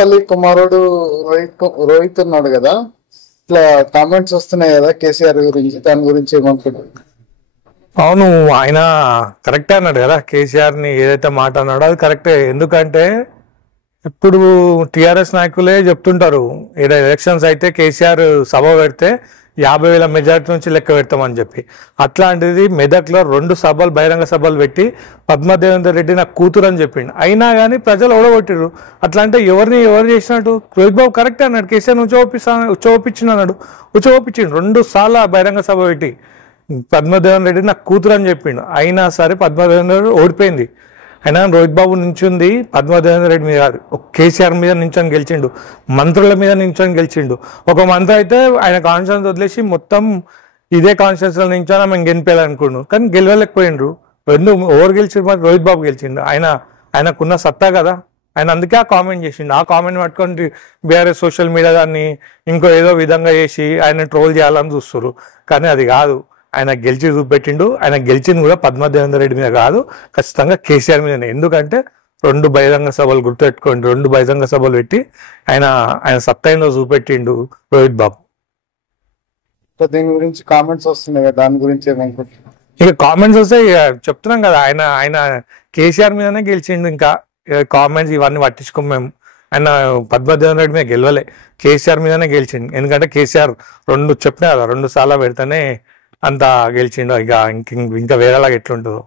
మదనపల్లి కుమారుడు రోహిత్ ఉన్నాడు కదా, ఇట్లా కామెంట్స్ వస్తున్నాయి కదా కేసీఆర్ గురించి, దాని గురించి ఏమనుకుంటున్నారు? అవును, ఆయన కరెక్టే అన్నాడు కదా, కేసీఆర్ ని ఏదైతే మాట అన్నాడో అది కరెక్టే. ఎందుకంటే ఇప్పుడు టిఆర్ఎస్ నాయకులే చెప్తుంటారు, ఏదో ఎలక్షన్స్ అయితే కేసీఆర్ సభ పెడితే 50,000 మెజార్టీ నుంచి లెక్క పెడతామని చెప్పి. అట్లాంటిది మెదక్లో 2 సభలు బహిరంగ సభలు పెట్టి పద్మదేవేందర్ రెడ్డి నాకు కూతురు అని చెప్పిండు. అయినా కానీ ప్రజలు ఓడగొట్టిరు. అట్లా అంటే ఎవరు చేసినట్టు? రోహిత్ బాబు కరెక్టే అన్నాడు, కేసీఆర్ ఉచ్చోపించిండు అన్నాడు. ఉచ్చోపించిండు 2 సార్లు బహిరంగ సభ పెట్టి పద్మదేవేందర్ రెడ్డి నాకు కూతురు అని చెప్పిండు. అయినా సరే పద్మదేవేందర్ ఓడిపోయింది. అయినా రోహిత్ బాబు నించుంది పద్మదేవేందర్ రెడ్డి మీద కాదు, కేసీఆర్ మీద నించొని గెలిచిండు, మంత్రుల మీద నించొని గెలిచిండు. ఒక మంత్రి అయితే ఆయన కాన్ఫిడెన్స్ వదిలేసి మొత్తం ఇదే కాన్ఫిడెన్స్ లో నించొని మేము గెలిపేయాలనుకున్నాడు, కానీ గెలవలేకపోయిండ్రు. ఓవర్ గెలిచిండు, మరి రోహిత్ బాబు గెలిచిండు. ఆయనకున్న సత్తా కదా, ఆయన అందుకే ఆ కామెంట్ చేసిండు. ఆ కామెంట్ పట్టుకొని బీఆర్ఎస్ సోషల్ మీడియా దాన్ని ఇంకో ఏదో విధంగా చేసి ఆయన ట్రోల్ చేయాలని చూస్తారు. కానీ అది కాదు, ఆయన గెలిచి చూపెట్టిండు. ఆయన గెలిచింది కూడా పద్మదేవేందర్ రెడ్డి మీద కాదు, ఖచ్చితంగా కేసీఆర్ మీదనే. ఎందుకంటే 2 బహిరంగ సభలు గుర్తుపెట్టుకోండి, 2 బహిరంగ సభలు పెట్టి ఆయన సత్తాయిలో చూపెట్టిండు రోహిత్ బాబు. దీని గురించి కామెంట్స్ వస్తున్నాయి కదా, దాని గురించి ఏమనుకుంటున్నారు? ఇక కామెంట్స్ వస్తే చెప్తున్నాం కదా, ఆయన కేసీఆర్ మీదనే గెలిచిండు. ఇంకా కామెంట్స్ ఇవన్నీ పట్టించుకోం మేము. ఆయన పద్మదేవేందర్ రెడ్డి మీద గెలవలే, కేసీఆర్ మీదనే గెలిచిండు. ఎందుకంటే కేసీఆర్ చెప్పినా కదా, 2 సార్లు పెడితేనే అంత గెలిచిండు. ఇంకా వేరేలాగా ఎట్లుంటుందో.